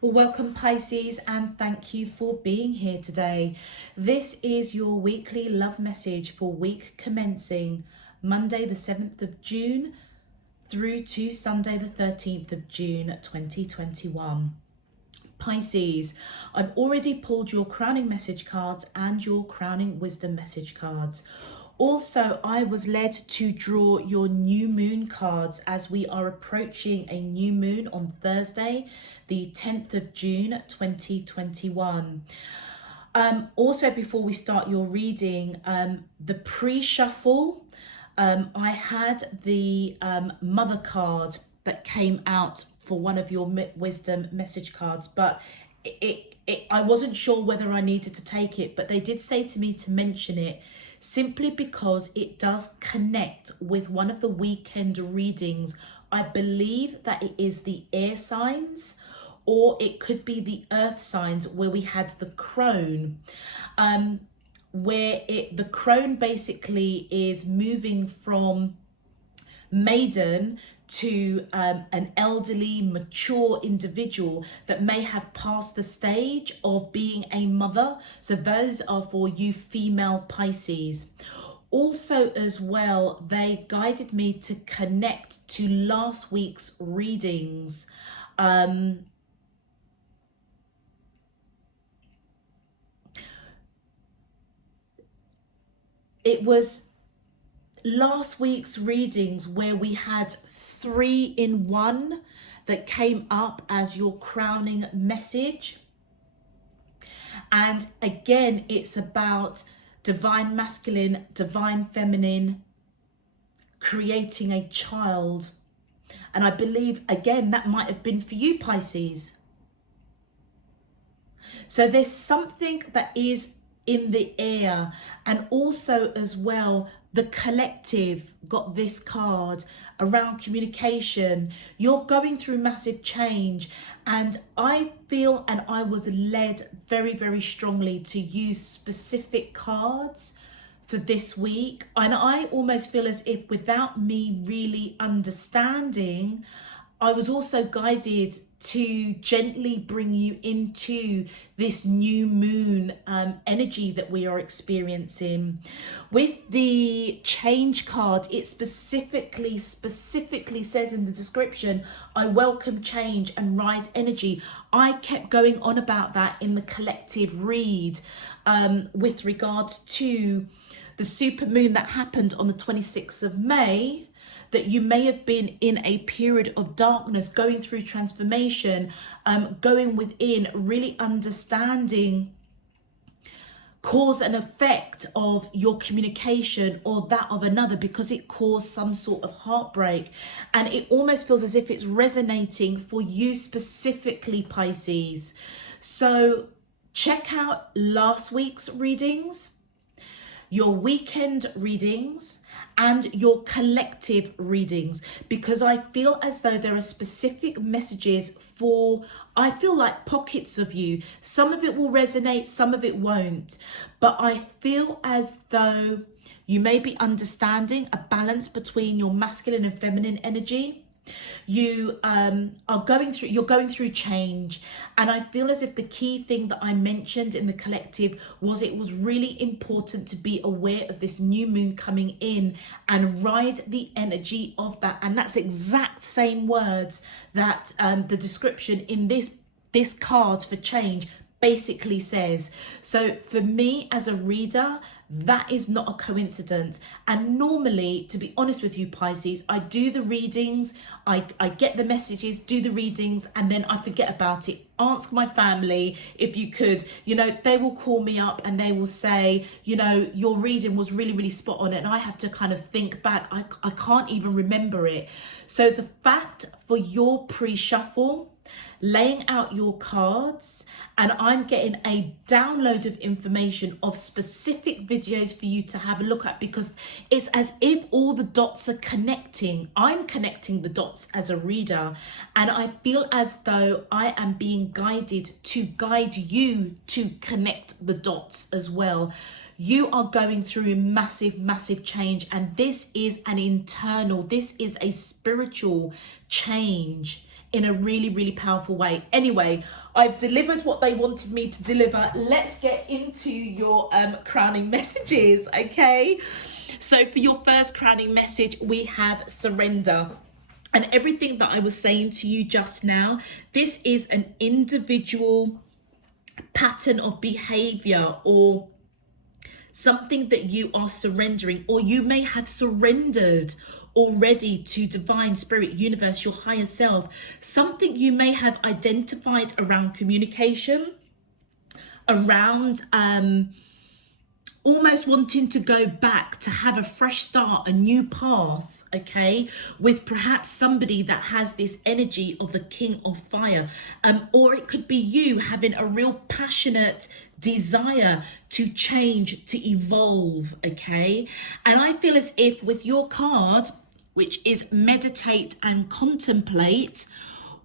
Well, welcome Pisces, and thank you for being here today. This is your weekly love message for week commencing Monday the 7th of June through to Sunday the 13th of June 2021. Pisces, I've already pulled your crowning message cards and your crowning wisdom message cards. Also, I was led to draw your new moon cards as we are approaching a new moon on Thursday, the 10th of June 2021. Also, before we start your reading, the pre-shuffle, I had the mother card that came out for one of your wisdom message cards, but I wasn't sure whether I needed to take it, but they did say to me to mention it simply because it does connect with one of the weekend readings. I believe that it is the air signs, or it could be the earth signs, where we had the crone, the crone basically is moving from maiden to an elderly, mature individual that may have passed the stage of being a mother. So those are for you female Pisces. Also as well, they guided me to connect to last week's readings. It was last week's readings where we had 3 in 1 that came up as your crowning message. And again, it's about divine masculine, divine feminine, creating a child. And I believe, again, that might have been for you, Pisces. So there's something that is in the air. And also as well, the collective got this card around communication. You're going through massive change, and I feel, and I was led very, very strongly to use specific cards for this week. And I almost feel as if, without me really understanding, I was also guided to gently bring you into this new moon energy that we are experiencing. With the change card, it specifically says in the description, I welcome change and ride energy. I kept going on about that in the collective read with regards to the super moon that happened on the 26th of May, that you may have been in a period of darkness, going through transformation, going within, really understanding cause and effect of your communication or that of another, because it caused some sort of heartbreak. And it almost feels as if it's resonating for you specifically, Pisces. So check out last week's readings, your weekend readings, and your collective readings, because I feel as though there are specific messages for, I feel like, pockets of you. Some of it will resonate, some of it won't, but I feel as though you may be understanding a balance between your masculine and feminine energy. You you're going through change, and I feel as if the key thing that I mentioned in the collective was it was really important to be aware of this new moon coming in and ride the energy of that. And that's exact same words that the description in this card for change basically says. So for me as a reader, that is not a coincidence. And normally, to be honest with you, Pisces, I do the readings, I get the messages, do the readings, and then I forget about it. Ask my family if you could, they will call me up and they will say, your reading was really, really spot on. And I have to kind of think back. I can't even remember it. So the fact for your pre-shuffle, laying out your cards, and I'm getting a download of information of specific videos for you to have a look at, because it's as if all the dots are connecting. I'm connecting the dots as a reader, and I feel as though I am being guided to guide you to connect the dots as well. You are going through massive, massive change, and this is an internal, this is a spiritual change in a really, really powerful way. Anyway, I've delivered what they wanted me to deliver. Let's get into your crowning messages, okay? So for your first crowning message, we have surrender. And everything that I was saying to you just now, this is an individual pattern of behavior or something that you are surrendering, or you may have surrendered already to divine spirit, universe, your higher self. Something you may have identified around communication, around almost wanting to go back to have a fresh start, a new path, okay, with perhaps somebody that has this energy of the king of fire, or it could be you having a real passionate desire to change, to evolve, okay? And I feel as if with your card, which is meditate and contemplate,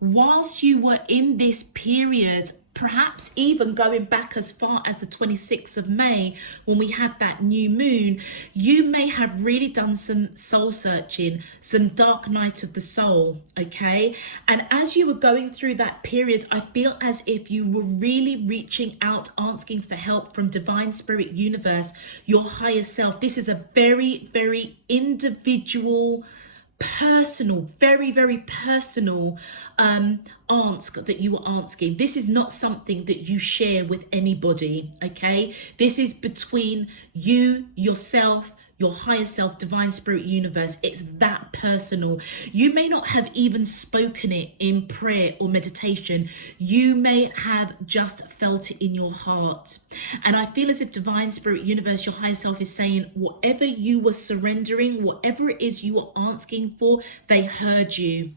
whilst you were in this period, perhaps even going back as far as the 26th of May, when we had that new moon, you may have really done some soul searching, some dark night of the soul, okay? And as you were going through that period, I feel as if you were really reaching out, asking for help from divine spirit, universe, your higher self. This is a very, very individual, personal, very, very personal ask that you are asking. This is not something that you share with anybody, okay? This is between you, yourself, your higher self, divine spirit, universe. It's that personal. You may not have even spoken it in prayer or meditation. You may have just felt it in your heart. And I feel as if divine spirit, universe, your higher self is saying, whatever you were surrendering, whatever it is you were asking for, they heard you.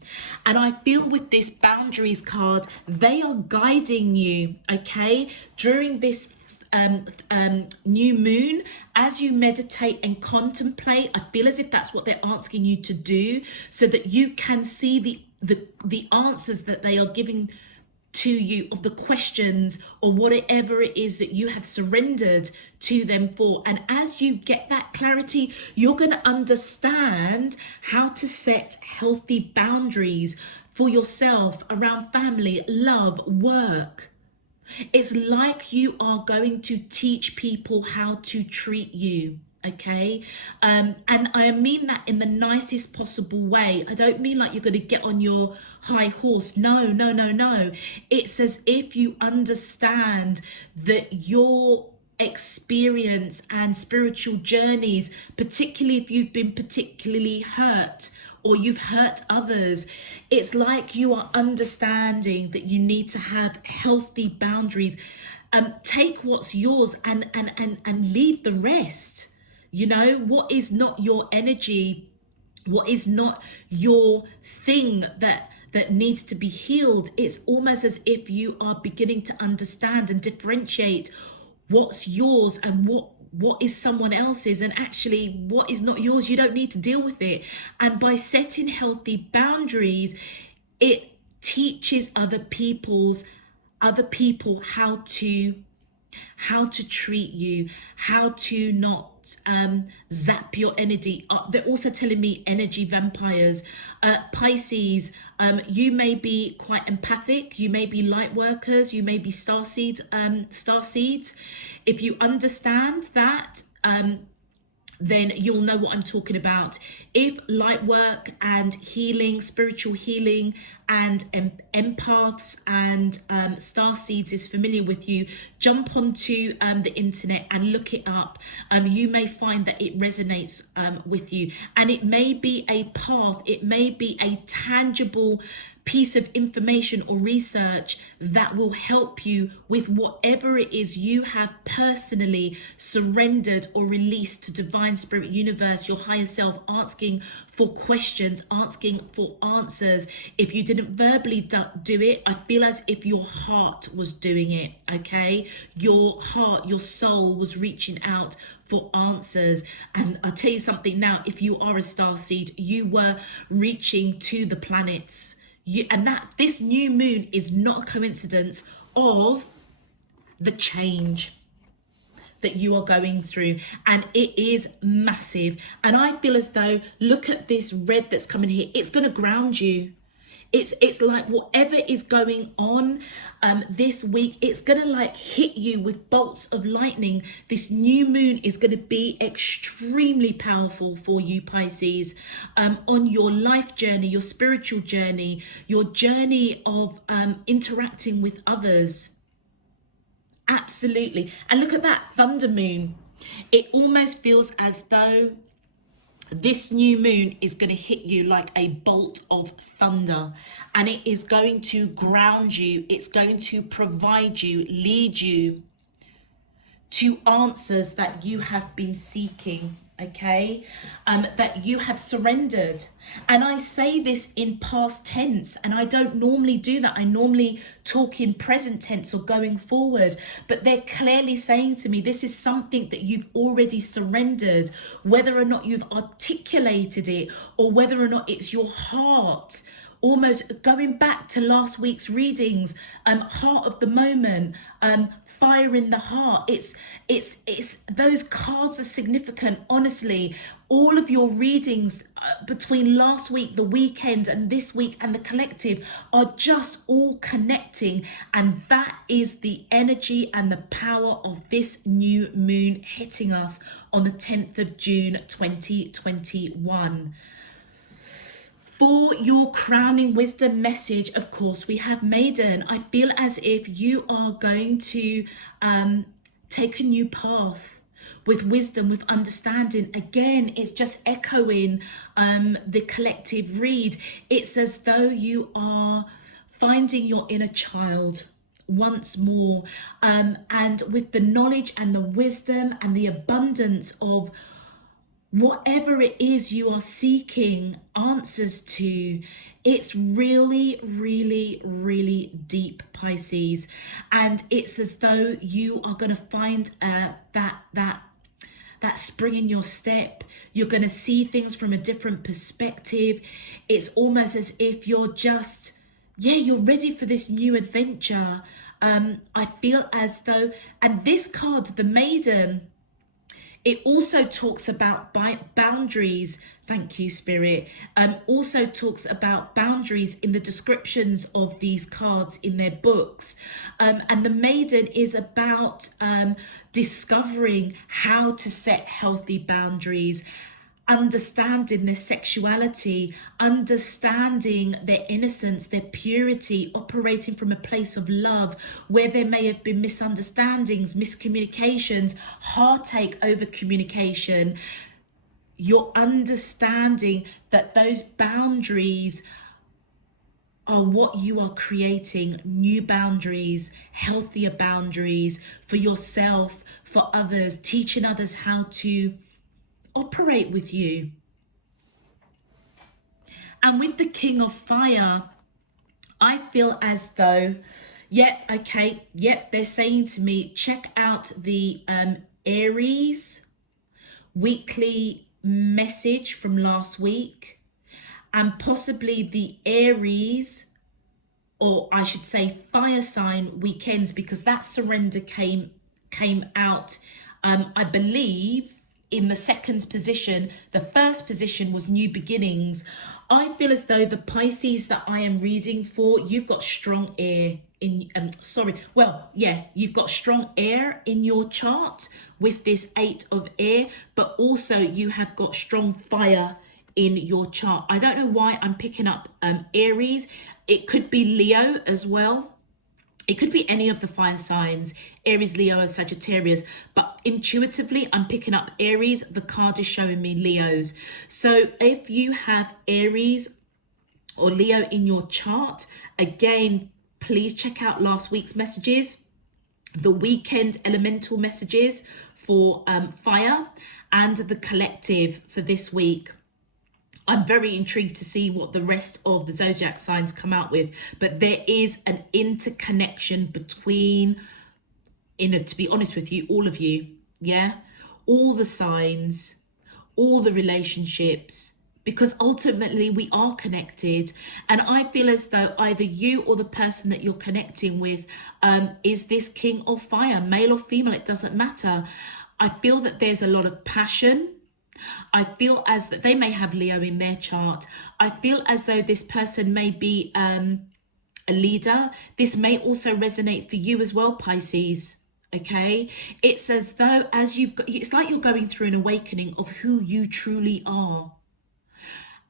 And I feel with this boundaries card, they are guiding you, okay, during this new moon. As you meditate and contemplate, I feel as if that's what they're asking you to do, so that you can see the answers that they are giving to you of the questions or whatever it is that you have surrendered to them for. And as you get that clarity, you're going to understand how to set healthy boundaries for yourself around family, love, work. It's like you are going to teach people how to treat you, okay? And I mean that in the nicest possible way. I don't mean like you're going to get on your high horse. No. It's as if you understand that your experience and spiritual journeys, particularly if you've been particularly hurt or you've hurt others, it's like you are understanding that you need to have healthy boundaries. Take what's yours and leave the rest. You know, what is not your energy, what is not your thing that needs to be healed. It's almost as if you are beginning to understand and differentiate what's yours and what is someone else's, and actually what is not yours, you don't need to deal with it. And by setting healthy boundaries, it teaches other people how to treat you, how to not zap your energy up. They're also telling me energy vampires. Pisces, you may be quite empathic, you may be light workers, you may be star seeds. If you understand that, then you'll know what I'm talking about. If light work and healing, spiritual healing and empaths and star seeds is familiar with you, jump onto the internet and look it up. You may find that it resonates with you, and it may be a path, it may be a tangible piece of information or research that will help you with whatever it is you have personally surrendered or released to divine spirit, universe, your higher self, asking for questions, asking for answers. If you didn't verbally do it, I feel as if your heart was doing it, okay? Your heart, your soul was reaching out for answers. And I'll tell you something now, if you are a star seed, you were reaching to the planets. And that this new moon is not a coincidence of the change that you are going through, and it is massive. And I feel as though, look at this red that's coming here, it's going to ground you. It's like whatever is going on this week, it's gonna like hit you with bolts of lightning. This new moon is gonna be extremely powerful for you, Pisces, on your life journey, your spiritual journey, your journey of interacting with others. Absolutely. And look at that thunder moon. It almost feels as though this new moon is going to hit you like a bolt of thunder, and it is going to ground you. It's going to provide you, lead you to answers that you have been seeking, okay, that you have surrendered. And I say this in past tense, and I don't normally do that. I normally talk in present tense or going forward, but they're clearly saying to me, this is something that you've already surrendered, whether or not you've articulated it or whether or not it's your heart. Almost going back to last week's readings, heart of the moment, fire in the heart. It's those cards are significant. Honestly, all of your readings between last week, the weekend, and this week and the collective are just all connecting, and that is the energy and the power of this new moon hitting us on the 10th of June 2021. For your crowning wisdom message, of course, we have Maiden. I feel as if you are going to take a new path with wisdom, with understanding. Again, it's just echoing the collective read. It's as though you are finding your inner child once more, and with the knowledge and the wisdom and the abundance of whatever it is you are seeking answers to. It's really, really, really deep, Pisces, and it's as though you are going to find that spring in your step. You're going to see things from a different perspective. It's almost as if you're just, you're ready for this new adventure. I feel as though, and this card, the Maiden, it also talks about boundaries. Thank you, Spirit. Also talks about boundaries in the descriptions of these cards in their books. And the Maiden is about discovering how to set healthy boundaries, understanding their sexuality, understanding their innocence, their purity, operating from a place of love where there may have been misunderstandings, miscommunications, heartache over communication. You're understanding that those boundaries are what you are creating, new boundaries, healthier boundaries for yourself, for others, teaching others how to operate with you. And with the King of Fire, I feel as though, they're saying to me, check out the Aries weekly message from last week, and possibly the Aries, or I should say fire sign weekends, because that surrender came out, I believe, in the second position. The first position was new beginnings. I feel as though the Pisces that I am reading for, you've got strong air in, you've got strong air in your chart with this 8 of air, but also you have got strong fire in your chart. I don't know why I'm picking up Aries. It could be Leo as well. It could be any of the fire signs, Aries, Leo, or Sagittarius, but intuitively I'm picking up Aries. The card is showing me Leos. So if you have Aries or Leo in your chart, again, please check out last week's messages, the weekend elemental messages for fire, and the collective for this week. I'm very intrigued to see what the rest of the zodiac signs come out with, but there is an interconnection between, to be honest with you, all of you, all the signs, all the relationships, because ultimately we are connected. And I feel as though either you or the person that you're connecting with is this King of Fire, male or female, it doesn't matter. I feel that there's a lot of passion. I feel as that they may have Leo in their chart. I feel as though this person may be a leader. This may also resonate for you as well, Pisces. Okay, it's as though it's like you're going through an awakening of who you truly are.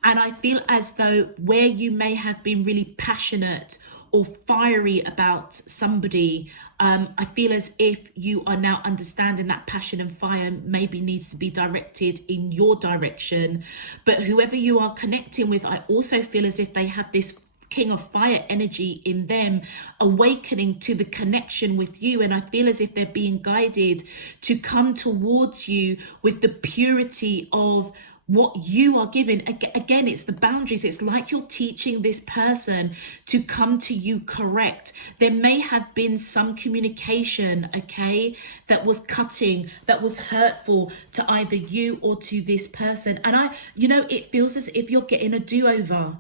And I feel as though where you may have been really passionate or fiery about somebody, I feel as if you are now understanding that passion and fire maybe needs to be directed in your direction. But whoever you are connecting with, I also feel as if they have this King of Fire energy in them, awakening to the connection with you. And I feel as if they're being guided to come towards you with the purity of what you are giving. Again, it's the boundaries. It's like you're teaching this person to come to you correct. There may have been some communication, okay, that was cutting, that was hurtful to either you or to this person. And it feels as if you're getting a do-over.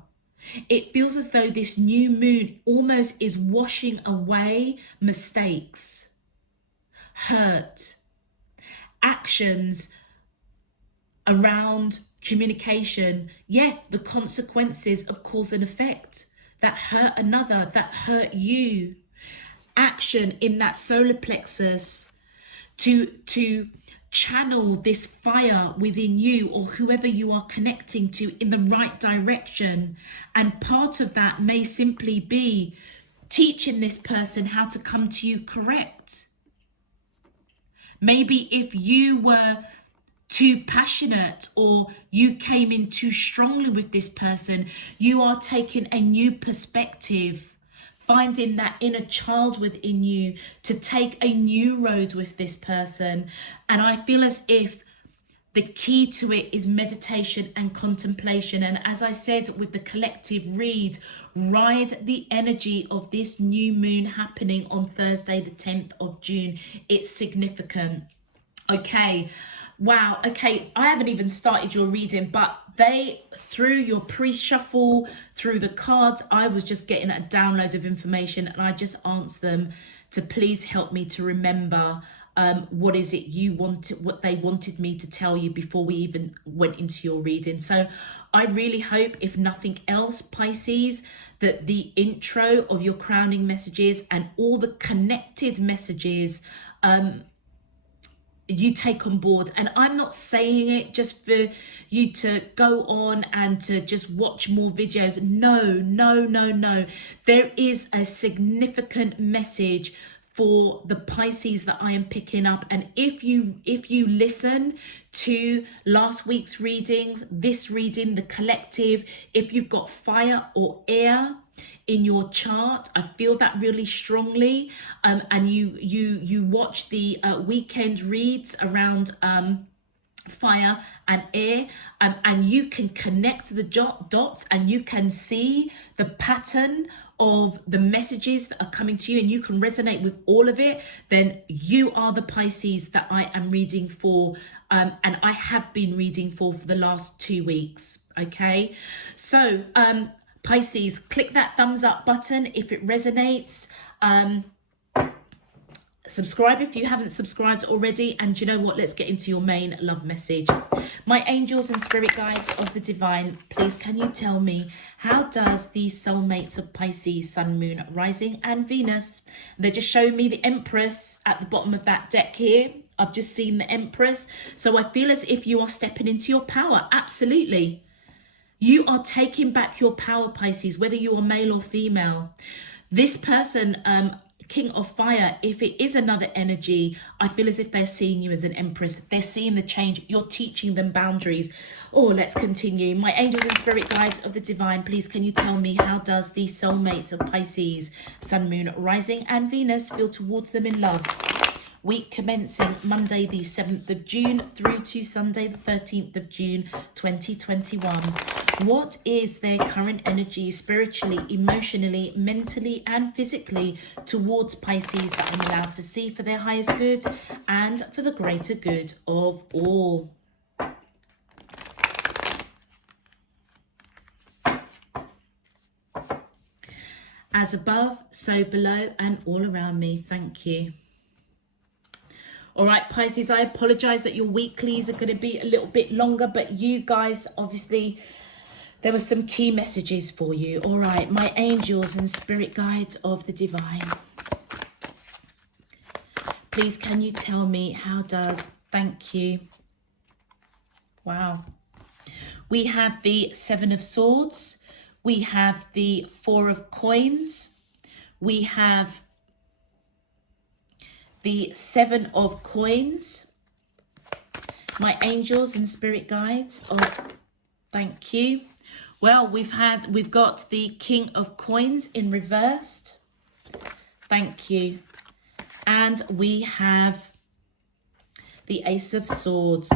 It feels as though this new moon almost is washing away mistakes, hurt, actions around communication. Yeah, the consequences of cause and effect that hurt another, that hurt you. Action in that solar plexus to channel this fire within you or whoever you are connecting to in the right direction. And part of that may simply be teaching this person how to come to you correct. Maybe if you were too passionate or you came in too strongly with this person, you are taking a new perspective, finding that inner child within you to take a new road with this person. And I feel as if the key to it is meditation and contemplation. And as I said with the collective read, ride the energy of this new moon happening on Thursday, the 10th of June. It's significant. Okay. Wow. Okay. I haven't even started your reading, but through your pre-shuffle, through the cards, I was just getting a download of information, and I just asked them to please help me to remember what is it you wanted, what they wanted me to tell you before we even went into your reading. So I really hope, if nothing else, Pisces, that the intro of your crowning messages and all the connected messages you take on board. And I'm not saying it just for you to go on and to just watch more videos. No. There is a significant message for the Pisces that I am picking up. And if you listen to last week's readings, this reading, the collective, if you've got fire or air in your chart, I feel that really strongly, and you watch the weekend reads around fire and air, and you can connect the dots and you can see the pattern of the messages that are coming to you, and you can resonate with all of it, then you are the Pisces that I am reading for, and I have been reading for the last 2 weeks. Okay, so Pisces, click that thumbs up button if it resonates. Subscribe if you haven't subscribed already. And you know what? Let's get into your main love message. My angels and spirit guides of the divine, please can you tell me, how does these soulmates of Pisces, Sun, Moon, Rising and Venus, they're just showing me the Empress at the bottom of that deck here. I've just seen the Empress. So I feel as if you are stepping into your power. Absolutely. You are taking back your power, Pisces, whether you are male or female. This person, King of Fire, if it is another energy, I feel as if they're seeing you as an Empress. They're seeing the change. You're teaching them boundaries. Oh, let's continue. My angels and spirit guides of the divine, please can you tell me, how does the soulmates of Pisces, Sun, Moon, Rising and Venus feel towards them in love? Week commencing Monday the 7th of June through to Sunday the 13th of June 2021. What is their current energy spiritually, emotionally, mentally and physically towards Pisces that I'm allowed to see for their highest good and for the greater good of all? As above, so below and all around me. Thank you. All right, Pisces, I apologize that your weeklies are going to be a little bit longer, but you guys, obviously, there were some key messages for you. All right, my angels and spirit guides of the divine. Please, can you tell me how does, thank you. Wow. We have the Seven of Swords. We have the Four of Coins. We have the Seven of Coins. My angels and spirit guides. Oh, thank you. Well, we've got the King of Coins in reversed. Thank you. And we have the Ace of Swords.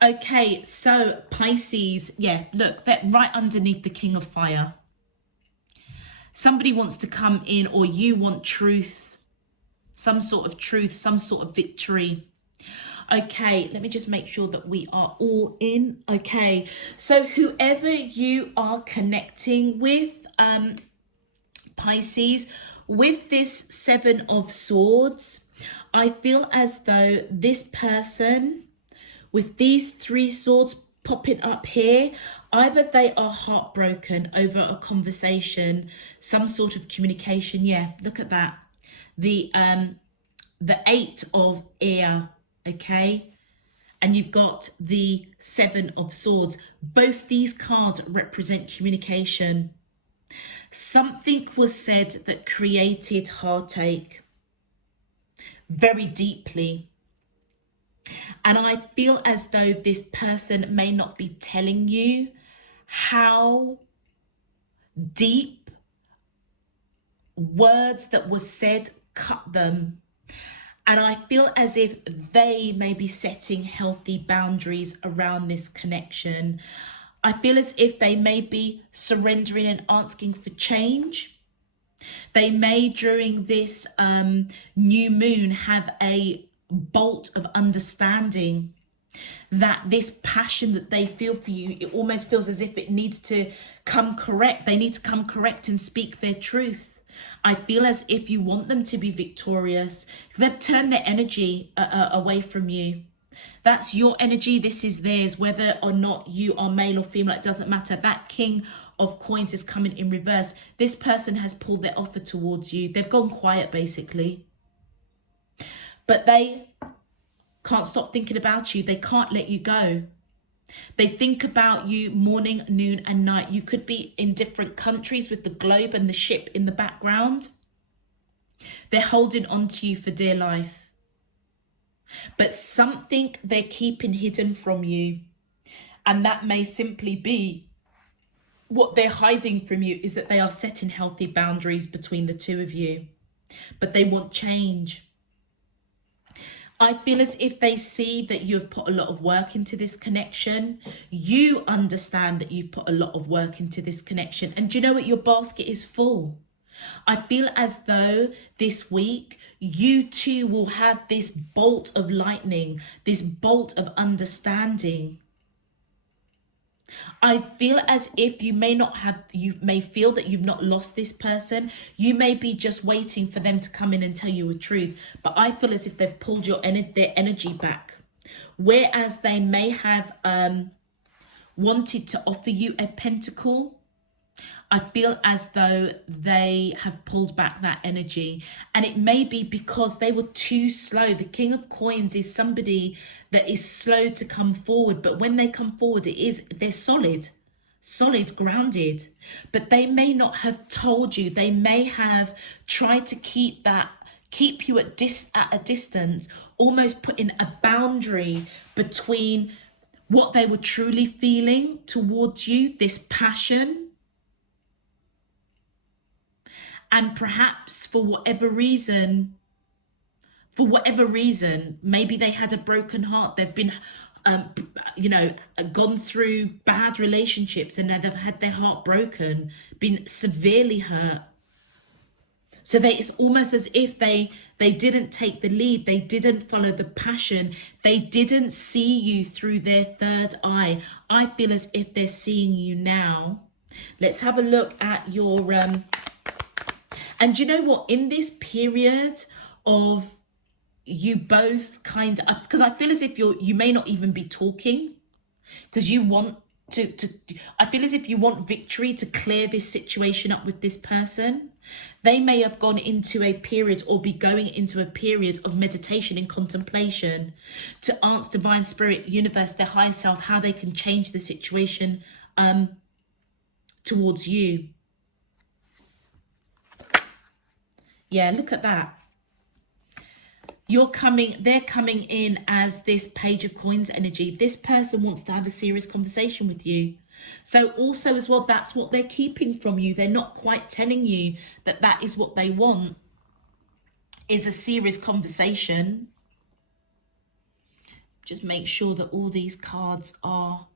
Okay, so Pisces, yeah, look, they're right underneath the King of Fire. Somebody wants to come in, or you want truth, some sort of truth, some sort of victory. Okay, let me just make sure that we are all in. Okay, so whoever you are connecting with, Pisces, with this Seven of Swords, I feel as though this person with these three swords popping up here, either they are heartbroken over a conversation, some sort of communication. Yeah, look at that. The Eight of Air, okay? And you've got the Seven of Swords. Both these cards represent communication. Something was said that created heartache very deeply. And I feel as though this person may not be telling you how deep words that were said cut them. And I feel as if they may be setting healthy boundaries around this connection. I feel as if they may be surrendering and asking for change. They may, during this new moon, have a bolt of understanding that this passion that they feel for you, it almost feels as if it needs to come correct. They need to come correct and speak their truth. I feel as if you want them to be victorious. They've turned their energy away from you. That's your energy. This is theirs. Whether or not you are male or female, it doesn't matter. That King of Coins is coming in reverse. This person has pulled their offer towards you. They've gone quiet, basically. But they can't stop thinking about you. They can't let you go. They think about you morning, noon, and night. You could be in different countries with the globe and the ship in the background. They're holding on to you for dear life. But something they're keeping hidden from you. And that may simply be what they're hiding from you, is that they are setting healthy boundaries between the two of you. But they want change. I feel as if they see that you've put a lot of work into this connection. You understand that you've put a lot of work into this connection. And do you know what? Your basket is full. I feel as though this week you too will have this bolt of lightning, this bolt of understanding. I feel as if you may feel that you've not lost this person. You may be just waiting for them to come in and tell you a truth. But I feel as if they've pulled their energy back. Whereas they may have wanted to offer you a pentacle, I feel as though they have pulled back that energy. And it may be because they were too slow. The King of Coins is somebody that is slow to come forward. But when they come forward, they're solid, grounded. But they may not have told you. They may have tried to keep you at a distance, almost putting a boundary between what they were truly feeling towards you, this passion. And perhaps for whatever reason, maybe they had a broken heart. They've been, gone through bad relationships, and now they've had their heart broken, been severely hurt. So it's almost as if they didn't take the lead. They didn't follow the passion. They didn't see you through their third eye. I feel as if they're seeing you now. Let's have a look at your... And you know what? In this period of you both kind of, because I feel as if you may not even be talking, because you want to I feel as if you want victory to clear this situation up with this person. They may have gone into a period or be going into a period of meditation and contemplation to ask divine spirit, universe, their higher self, how they can change the situation towards you. Yeah, look at that. They're coming in as this Page of Coins energy. This person wants to have a serious conversation with you. So also as well, that's what they're keeping from you. They're not quite telling you that that is what they want, is a serious conversation. Just make sure that all these cards are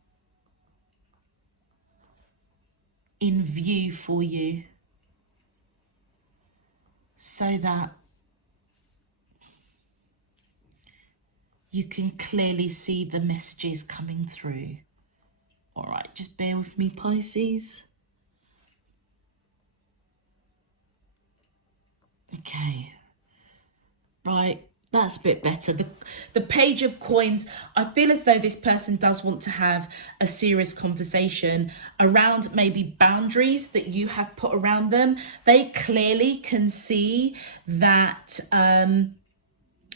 in view for you, so that you can clearly see the messages coming through. All right, just bear with me, Pisces. Okay, right, that's a bit better. The Page of Coins, I feel as though this person does want to have a serious conversation around maybe boundaries that you have put around them. They clearly can see that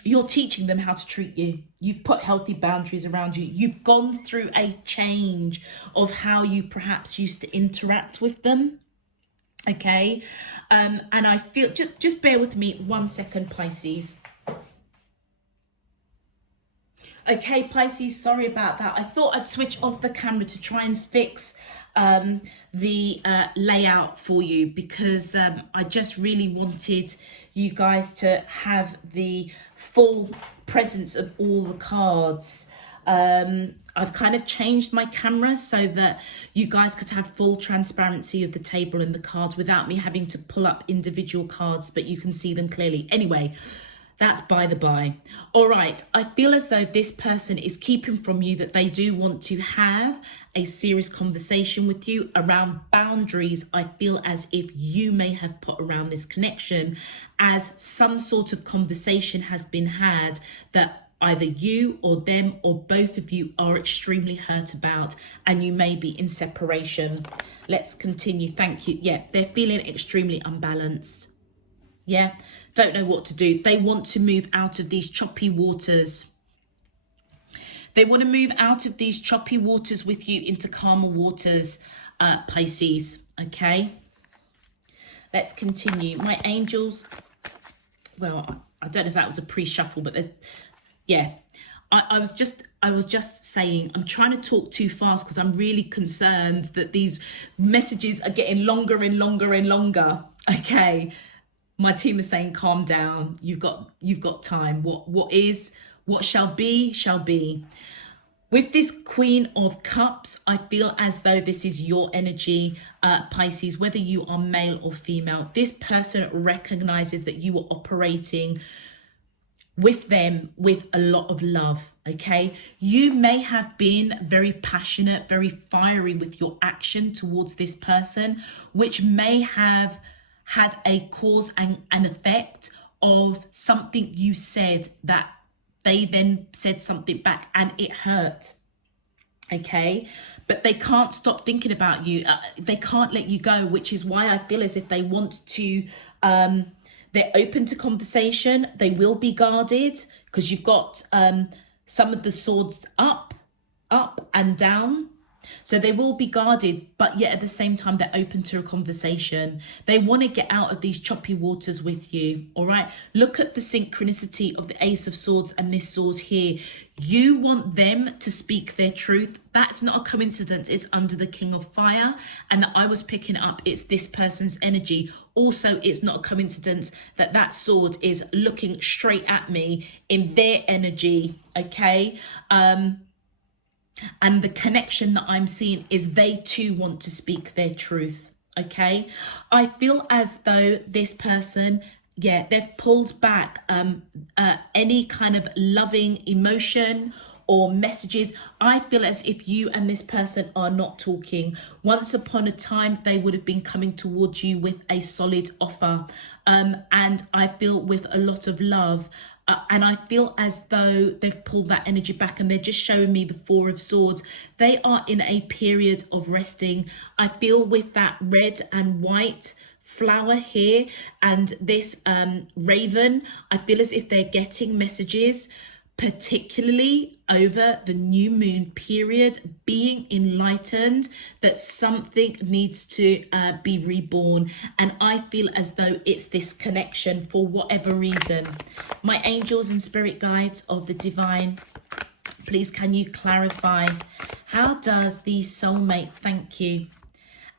you're teaching them how to treat you. You've put healthy boundaries around you. You've gone through a change of how you perhaps used to interact with them. Okay. And I feel, just bear with me 1 second, Pisces. Okay, Pisces, sorry about that. I thought I'd switch off the camera to try and fix the layout for you, because I just really wanted you guys to have the full presence of all the cards. I've kind of changed my camera so that you guys could have full transparency of the table and the cards without me having to pull up individual cards, but you can see them clearly. Anyway, that's by the by. All right, I feel as though this person is keeping from you that they do want to have a serious conversation with you around boundaries. I feel as if you may have put around this connection, as some sort of conversation has been had that either you or them or both of you are extremely hurt about, and you may be in separation. Let's continue. Thank you. Yeah, they're feeling extremely unbalanced. Yeah, don't know what to do. They want to move out of these choppy waters. They want to move out of these choppy waters with you into calmer waters, Pisces. Okay, let's continue. My angels, well, I don't know if that was a pre-shuffle, but yeah, I was just saying, I'm trying to talk too fast because I'm really concerned that these messages are getting longer and longer and longer. Okay, my team is saying, calm down. You've got time. What shall be, shall be. With this Queen of Cups, I feel as though this is your energy, Pisces, whether you are male or female. This person recognizes that you are operating with them with a lot of love. Okay, you may have been very passionate, very fiery with your action towards this person, which may have had a cause and an effect of something you said that they then said something back and it hurt. Okay, but they can't stop thinking about you. They can't let you go, which is why I feel as if they want to they're open to conversation. They will be guarded because you've got some of the swords up and down. So they will be guarded, but yet at the same time, they're open to a conversation. They want to get out of these choppy waters with you. All right. Look at the synchronicity of the Ace of Swords and this sword here. You want them to speak their truth. That's not a coincidence. It's under the King of Fire. And I was picking up, it's this person's energy. Also, it's not a coincidence that that sword is looking straight at me in their energy. Okay. And the connection that I'm seeing is they too want to speak their truth. Okay, I feel as though this person, yeah, they've pulled back any kind of loving emotion or messages. I feel as if you and this person are not talking. Once upon a time, they would have been coming towards you with a solid offer. And I feel with a lot of love. And I feel as though they've pulled that energy back, and they're just showing me the Four of Swords. They are in a period of resting. I feel with that red and white flower here and this raven, I feel as if they're getting messages, particularly over the new moon period, being enlightened that something needs to be reborn. And I feel as though it's this connection for whatever reason. My angels and spirit guides of the divine, please can you clarify, how does the soulmate thank you?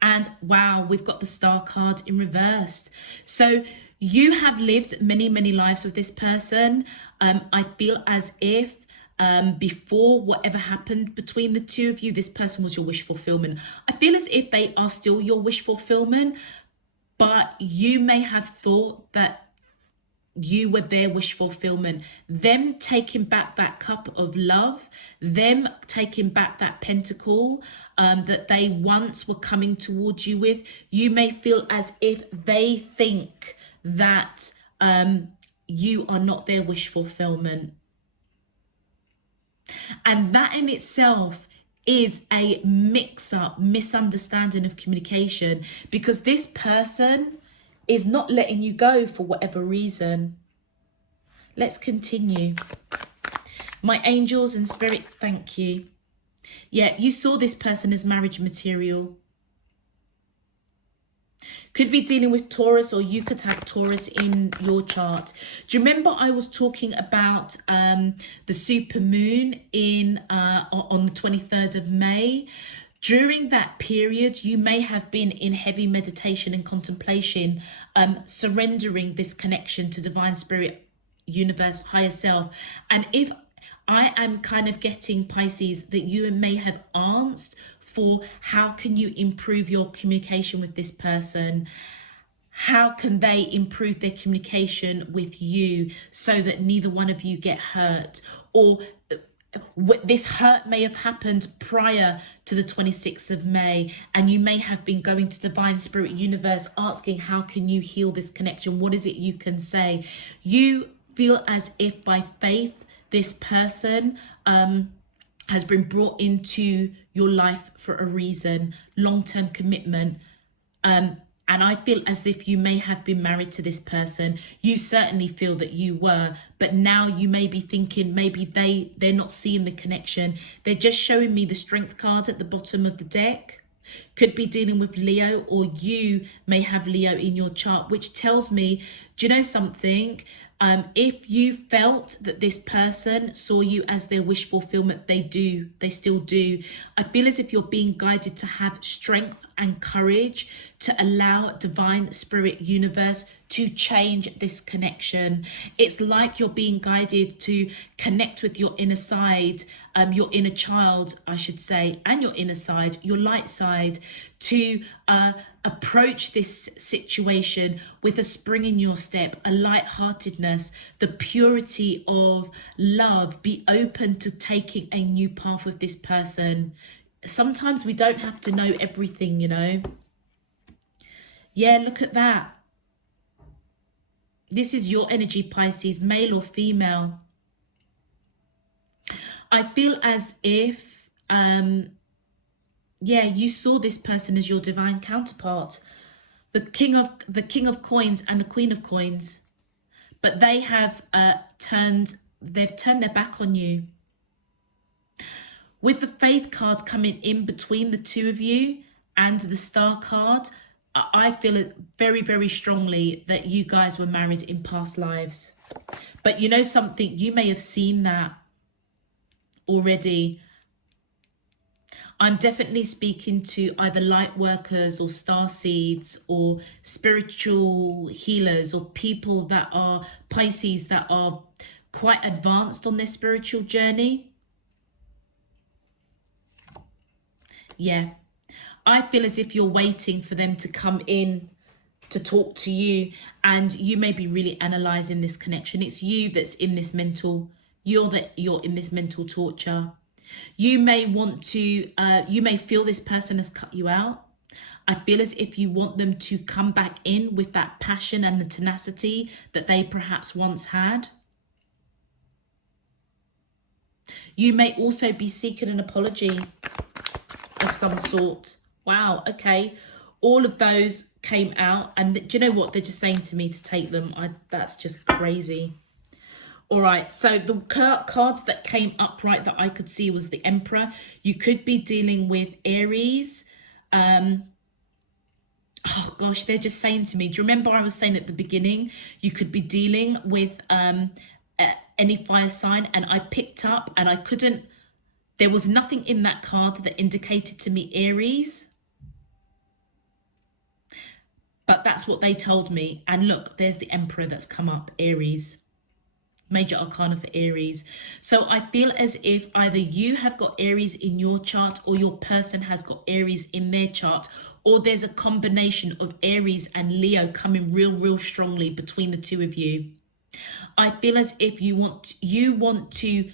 And wow, we've got the Star card in reverse. So you have lived many, many lives with this person. I feel as if before whatever happened between the two of you, this person was your wish fulfillment. I feel as if they are still your wish fulfillment, but you may have thought that you were their wish fulfillment. Them taking back that cup of love, them taking back that pentacle that they once were coming towards you with. You may feel as if they think that you are not their wish fulfillment. And that in itself is a mix-up, misunderstanding of communication, because this person is not letting you go for whatever reason. Let's continue. My angels and spirit, thank you. Yeah, you saw this person as marriage material. Could be dealing with Taurus, or you could have Taurus in your chart. Do you remember I was talking about the super moon in on the 23rd of May? During that period, you may have been in heavy meditation and contemplation, surrendering this connection to divine spirit, universe, higher self. And if I am kind of getting, Pisces, that you may have asked for how can you improve your communication with this person? How can they improve their communication with you so that neither one of you get hurt? Or this hurt may have happened prior to the 26th of May, and you may have been going to divine spirit universe asking, how can you heal this connection? What is it you can say? You feel as if by faith this person has been brought into your life for a reason, long-term commitment. And I feel as if you may have been married to this person. You certainly feel that you were, but now you may be thinking maybe they're not seeing the connection. They're just showing me the strength card at the bottom of the deck. Could be dealing with Leo, or you may have Leo in your chart, which tells me, do you know something? If you felt that this person saw you as their wish fulfillment, they do, they still do. I feel as if you're being guided to have strength and courage to allow divine spirit universe to change this connection. It's like you're being guided to connect with your inner side, your inner child, I should say, and your inner side, your light side, to approach this situation with a spring in your step, a lightheartedness, the purity of love. Be open to taking a new path with this person. Sometimes we don't have to know everything, you know. Yeah, look at that. This is your energy, Pisces, male or female. I feel as if, yeah, you saw this person as your divine counterpart, the king of coins and the queen of coins, but they have turned their back on you. With the faith card coming in between the two of you and the star card, I feel it very, very strongly that you guys were married in past lives. But you know something, you may have seen that already. I'm definitely speaking to either light workers or star seeds or spiritual healers or people that are Pisces that are quite advanced on their spiritual journey. Yeah. I feel as if you're waiting for them to come in to talk to you, and you may be really analysing this connection. It's you that's in this mental, you're in this mental torture. You may want to, you may feel this person has cut you out. I feel as if you want them to come back in with that passion and the tenacity that they perhaps once had. You may also be seeking an apology of some sort. Wow, okay. All of those came out, and do you know what? They're just saying to me to take them. That's just crazy. All right, so the cards that came up right that I could see was the Emperor. You could be dealing with Aries. Oh gosh, they're just saying to me, do you remember I was saying at the beginning, you could be dealing with any fire sign, and I picked up and I couldn't, there was nothing in that card that indicated to me Aries. But that's what they told me. And look, there's the Emperor that's come up, Aries. Major arcana for Aries. So I feel as if either you have got Aries in your chart, or your person has got Aries in their chart, or there's a combination of Aries and Leo coming real strongly between the two of you. I feel as if you want to,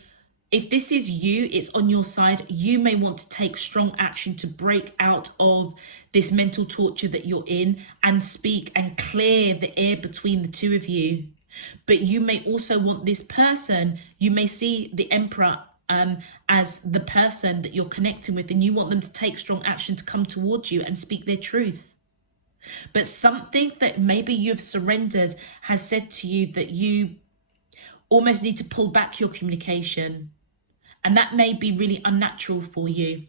if this is you, it's on your side, you may want to take strong action to break out of this mental torture that you're in and speak and clear the air between the two of you. But you may also want this person, you may see the Emperor as the person that you're connecting with, and you want them to take strong action to come towards you and speak their truth. But something that maybe you've surrendered has said to you that you almost need to pull back your communication. And that may be really unnatural for you.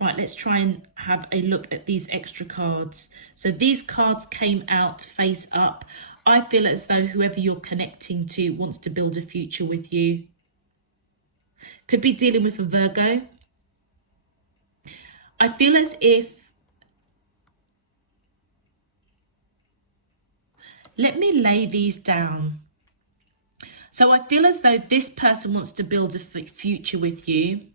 Right, let's try and have a look at these extra cards. So these cards came out face up. I feel as though whoever you're connecting to wants to build a future with you. Could be dealing with a Virgo. I feel as if, let me lay these down. So I feel as though this person wants to build a future with you.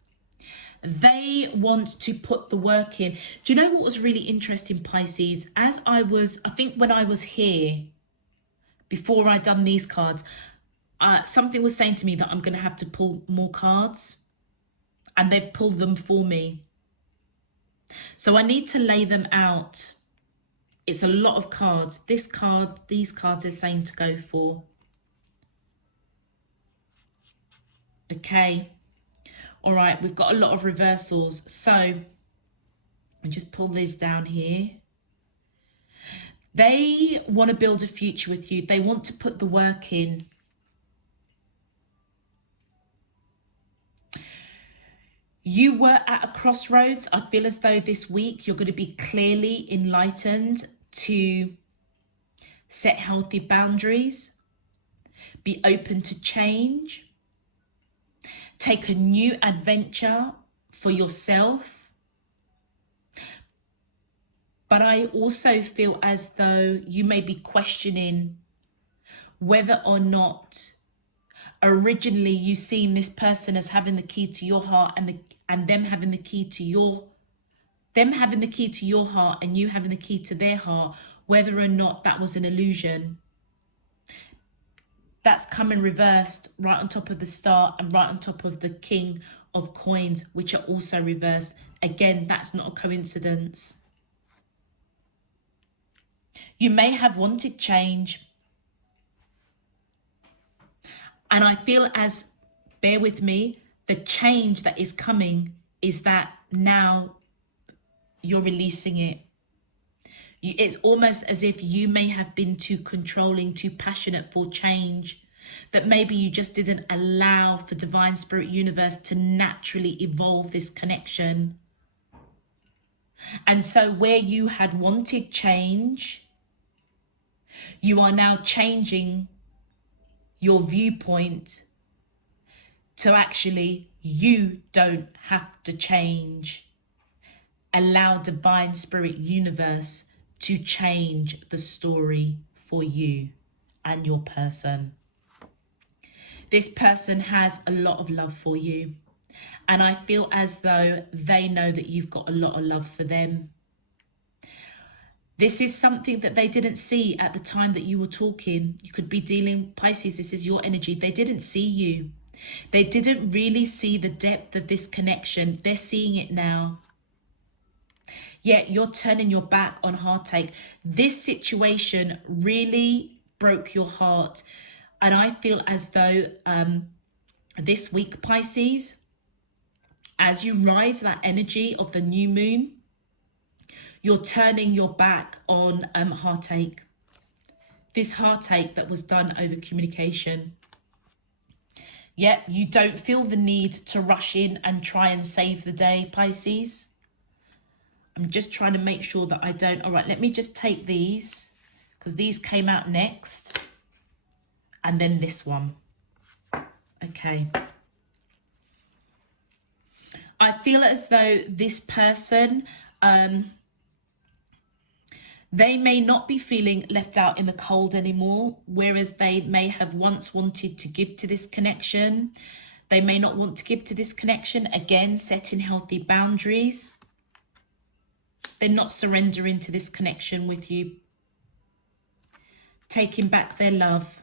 They want to put the work in. Do you know what was really interesting, Pisces? As I think when I was here, before I'd done these cards, something was saying to me that I'm going to have to pull more cards, and they've pulled them for me. So I need to lay them out. It's a lot of cards. This card, these cards are saying to go for. Okay. All right, we've got a lot of reversals. So I'll just pull these down here. They want to build a future with you. They want to put the work in. You were at a crossroads. I feel as though this week you're going to be clearly enlightened to set healthy boundaries, be open to change, take a new adventure for yourself. But I also feel as though you may be questioning whether or not originally you seen this person as having the key to your heart, and them having the key to your heart and you having the key to their heart, whether or not that was an illusion. That's coming reversed right on top of the Star and right on top of the King of Coins, which are also reversed. Again, that's not a coincidence. You may have wanted change. And I feel as, bear with me, the change that is coming is that now you're releasing it. It's almost as if you may have been too controlling, too passionate for change, that maybe you just didn't allow for Divine Spirit Universe to naturally evolve this connection. And so where you had wanted change, you are now changing your viewpoint to actually, you don't have to change. Allow Divine Spirit Universe to change the story for you and your person. This person has a lot of love for you, and I feel as though they know that you've got a lot of love for them. This is something that they didn't see at the time that you were talking. You could be dealing, Pisces, this is your energy. They didn't see you. They didn't really see the depth of this connection. They're seeing it now. Yet you're turning your back on heartache. This situation really broke your heart. And I feel as though this week, Pisces, as you ride that energy of the new moon, you're turning your back on heartache. This heartache that was done over communication. Yep, you don't feel the need to rush in and try and save the day, Pisces. I'm just trying to make sure that I don't. All right, let me just take these, because these came out next. And then this one. Okay. I feel as though this person, they may not be feeling left out in the cold anymore, whereas they may have once wanted to give to this connection. They may not want to give to this connection. Again, setting healthy boundaries. They're not surrendering to this connection with you. Taking back their love.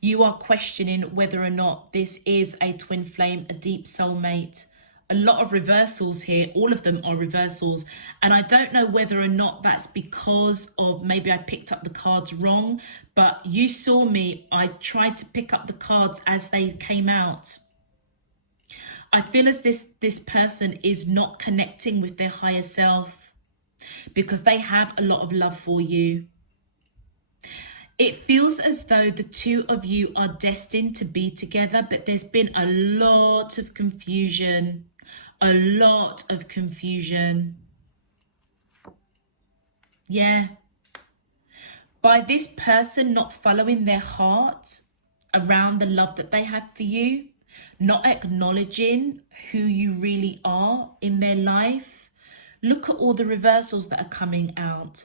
You are questioning whether or not this is a twin flame, a deep soulmate. A lot of reversals here. All of them are reversals. And I don't know whether or not that's because of maybe I picked up the cards wrong. But you saw me. I tried to pick up the cards as they came out. I feel as this person is not connecting with their higher self because they have a lot of love for you. It feels as though the two of you are destined to be together, but there's been a lot of confusion. A lot of confusion. Yeah. By this person not following their heart around the love that they have for you, not acknowledging who you really are in their life. Look at all the reversals that are coming out.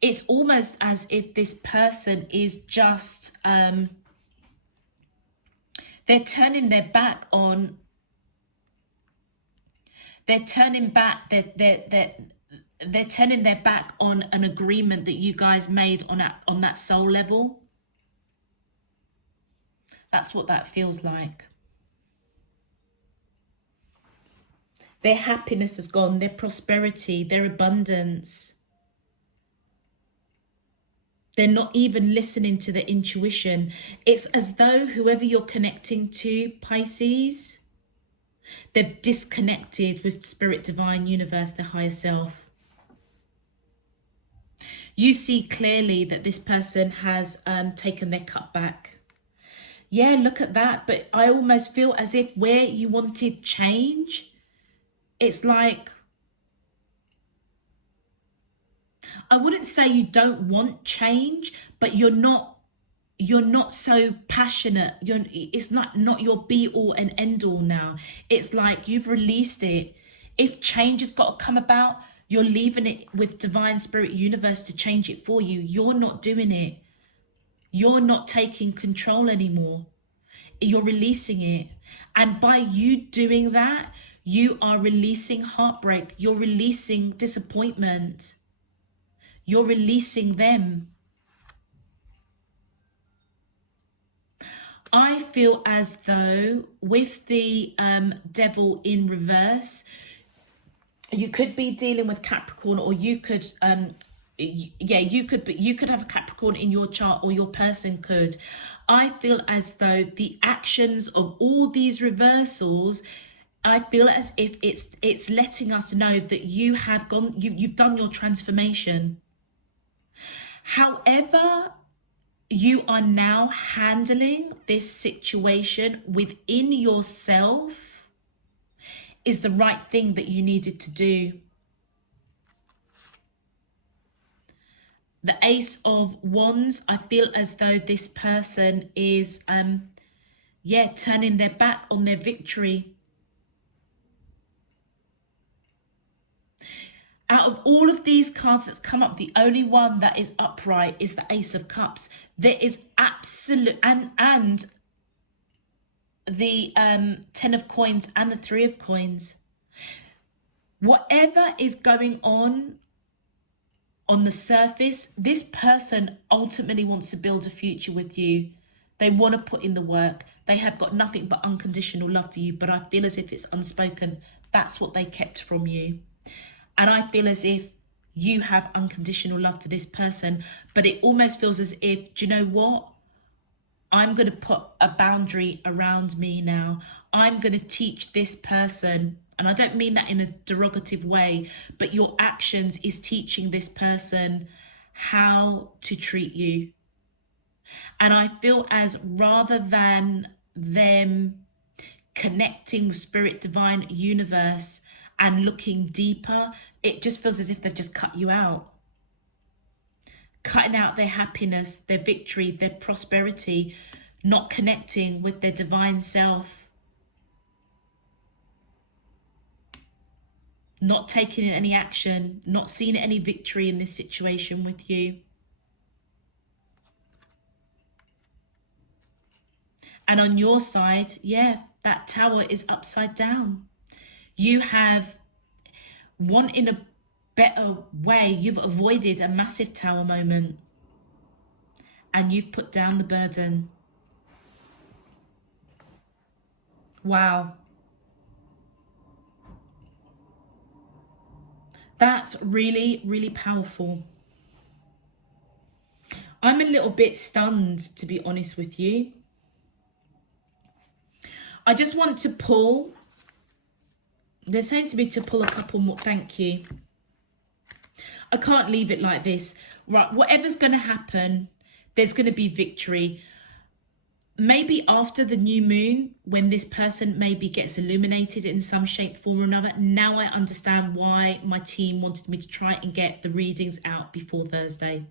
It's almost as if this person is just, they're turning their back on, they're turning their back on an agreement that you guys made on that soul level. That's what that feels like. Their happiness has gone, their prosperity, their abundance. They're not even listening to their intuition. It's as though whoever you're connecting to, Pisces, they've disconnected with spirit, divine, universe, their higher self. You see clearly that this person has taken their cup back. Yeah, look at that. But I almost feel as if where you wanted change, it's like, I wouldn't say you don't want change, but you're not so passionate. It's not your be all and end all now. It's like you've released it. If change has got to come about, you're leaving it with divine spirit universe to change it for you. You're not doing it. You're not taking control anymore. You're releasing it. And by you doing that, you are releasing heartbreak. You're releasing disappointment. You're releasing them. I feel as though with the devil in reverse, you could be dealing with Capricorn, or you could you could have a Capricorn in your chart, or your person could. I feel as though the actions of all these reversals, I feel as if it's letting us know that you have gone, you've done your transformation. However you are now handling this situation within yourself is the right thing that you needed to do. The Ace of Wands, I feel as though this person is, turning their back on their victory. Out of all of these cards that's come up, the only one that is upright is the Ace of Cups. There is absolute, and the 10 of Coins and the 3 of Coins. Whatever is going on the surface, this person ultimately wants to build a future with you. They want to put in the work. They have got nothing but unconditional love for you, but I feel as if it's unspoken. That's what they kept from you. And I feel as if you have unconditional love for this person, but it almost feels as if, do you know what? I'm going to put a boundary around me now. I'm going to teach this person, and I don't mean that in a derogative way, but your actions is teaching this person how to treat you. And I feel as rather than them connecting with spirit, divine, universe, and looking deeper, it just feels as if they've just cut you out. Cutting out their happiness, their victory, their prosperity, not connecting with their divine self, not taking any action, not seeing any victory in this situation with you. And on your side, yeah, that tower is upside down. You have, one in a better way, you've avoided a massive tower moment and you've put down the burden. Wow. That's really, really powerful. I'm a little bit stunned, to be honest with you. I just want to pull, they're saying to me to pull a couple more, thank you. I can't leave it like this. Right, whatever's going to happen, there's going to be victory. Maybe after the new moon, when this person maybe gets illuminated in some shape, form or another. Now I understand why my team wanted me to try and get the readings out before Thursday.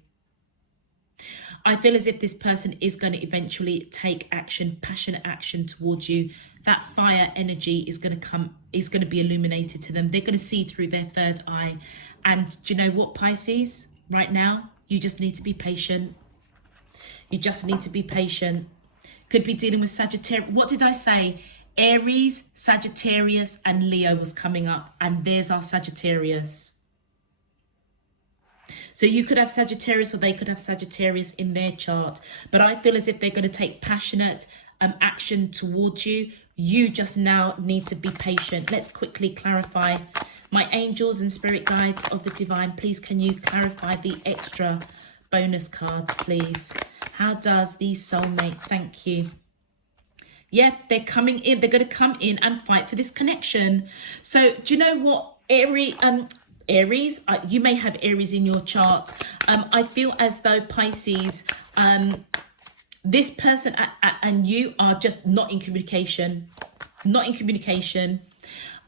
I feel as if this person is going to eventually take action, passionate action towards you. That fire energy is going to come, is going to be illuminated to them. They're going to see through their third eye. And do you know what, Pisces? Right now, you just need to be patient. You just need to be patient. Could be dealing with Sagittarius. What did I say? Aries, Sagittarius, and Leo was coming up. And there's our Sagittarius. So you could have Sagittarius or they could have Sagittarius in their chart. But I feel as if they're going to take passionate action towards you. You just now need to be patient. Let's quickly clarify. My angels and spirit guides of the divine, please can you clarify the extra bonus cards, please? How does the soulmate, thank you. Yeah, they're coming in. They're going to come in and fight for this connection. So do you know what, Aries, you may have Aries in your chart. I feel as though Pisces, this person and you are just not in communication. Not in communication.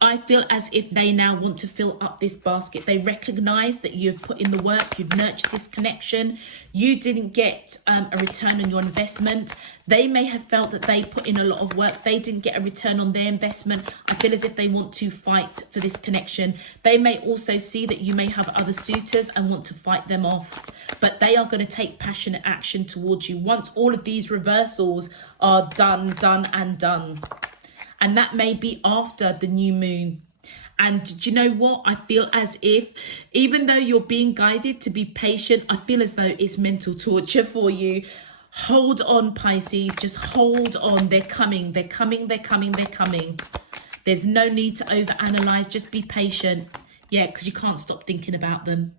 I feel as if they now want to fill up this basket. They recognize that you've put in the work, you've nurtured this connection. You didn't get a return on your investment. They may have felt that they put in a lot of work. They didn't get a return on their investment. I feel as if they want to fight for this connection. They may also see that you may have other suitors and want to fight them off. But they are going to take passionate action towards you once all of these reversals are done. And that may be after the new moon. And do you know what? I feel as if, even though you're being guided to be patient, I feel as though it's mental torture for you. Hold on, Pisces. Just hold on. They're coming. They're coming. They're coming. They're coming. There's no need to overanalyze. Just be patient. Yeah, because you can't stop thinking about them.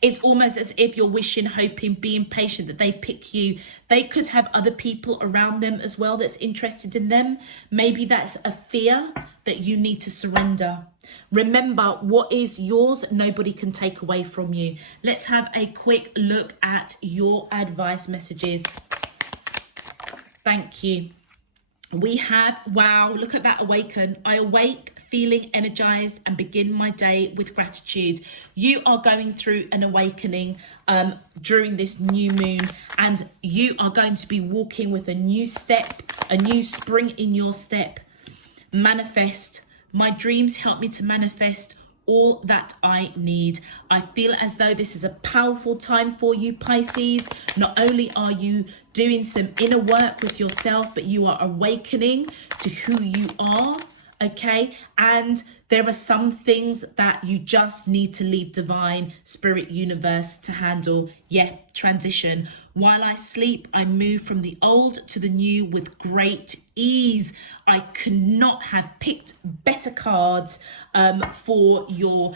It's almost as if you're wishing, hoping, being patient that they pick you. They could have other people around them as well that's interested in them. Maybe that's a fear that you need to surrender. Remember, what is yours, nobody can take away from you. Let's have a quick look at your advice messages. Thank you. We have, wow, look at that, awaken. I awake feeling energized and begin my day with gratitude. You are going through an awakening during this new moon, and you are going to be walking with a new step, a new spring in your step. Manifest. My dreams help me to manifest all that I need. I feel as though this is a powerful time for you, Pisces. Not only are you doing some inner work with yourself, but you are awakening to who you are, okay? And there are some things that you just need to leave divine, spirit, universe to handle. Yeah, transition. While I sleep, I move from the old to the new with great ease. I could not have picked better cards for your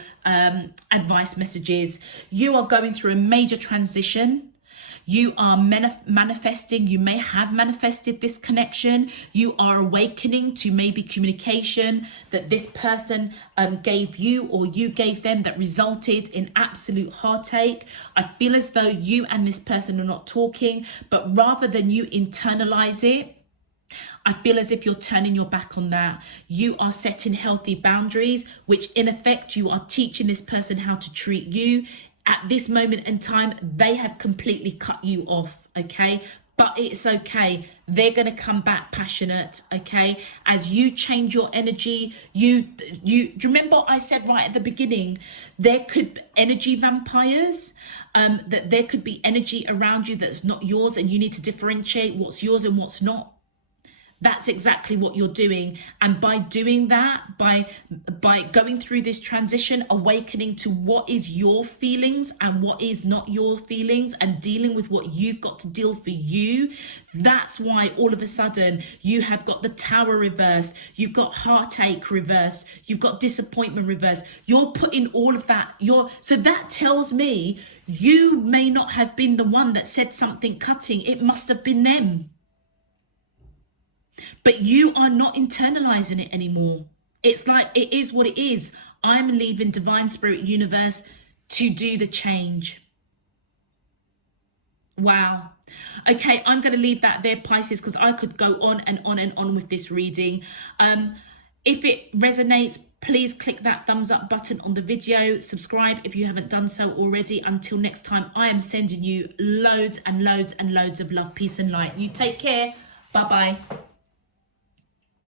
advice messages. You are going through a major transition. You are manifesting, you may have manifested this connection. You are awakening to maybe communication that this person gave you or you gave them that resulted in absolute heartache. I feel as though you and this person are not talking, but rather than you internalize it, I feel as if you're turning your back on that. You are setting healthy boundaries, which in effect, you are teaching this person how to treat you. At this moment in time, they have completely cut you off, okay? But it's okay. They're going to come back passionate, okay? As you change your energy, do you remember I said right at the beginning, there could be energy vampires, that there could be energy around you that's not yours, and you need to differentiate what's yours and what's not. That's exactly what you're doing. And by doing that, by going through this transition, awakening to what is your feelings and what is not your feelings, and dealing with what you've got to deal for you, that's why all of a sudden you have got the Tower reversed, you've got heartache reversed, you've got disappointment reversed. You're putting all of that, so that tells me you may not have been the one that said something cutting. It must have been them. But you are not internalizing it anymore. It's like, it is what it is. I'm leaving Divine Spirit Universe to do the change. Wow. Okay, I'm going to leave that there, Pisces, because I could go on and on and on with this reading. If it resonates, please click that thumbs up button on the video. Subscribe if you haven't done so already. Until next time, I am sending you loads and loads and loads of love, peace and light. You take care. Bye-bye.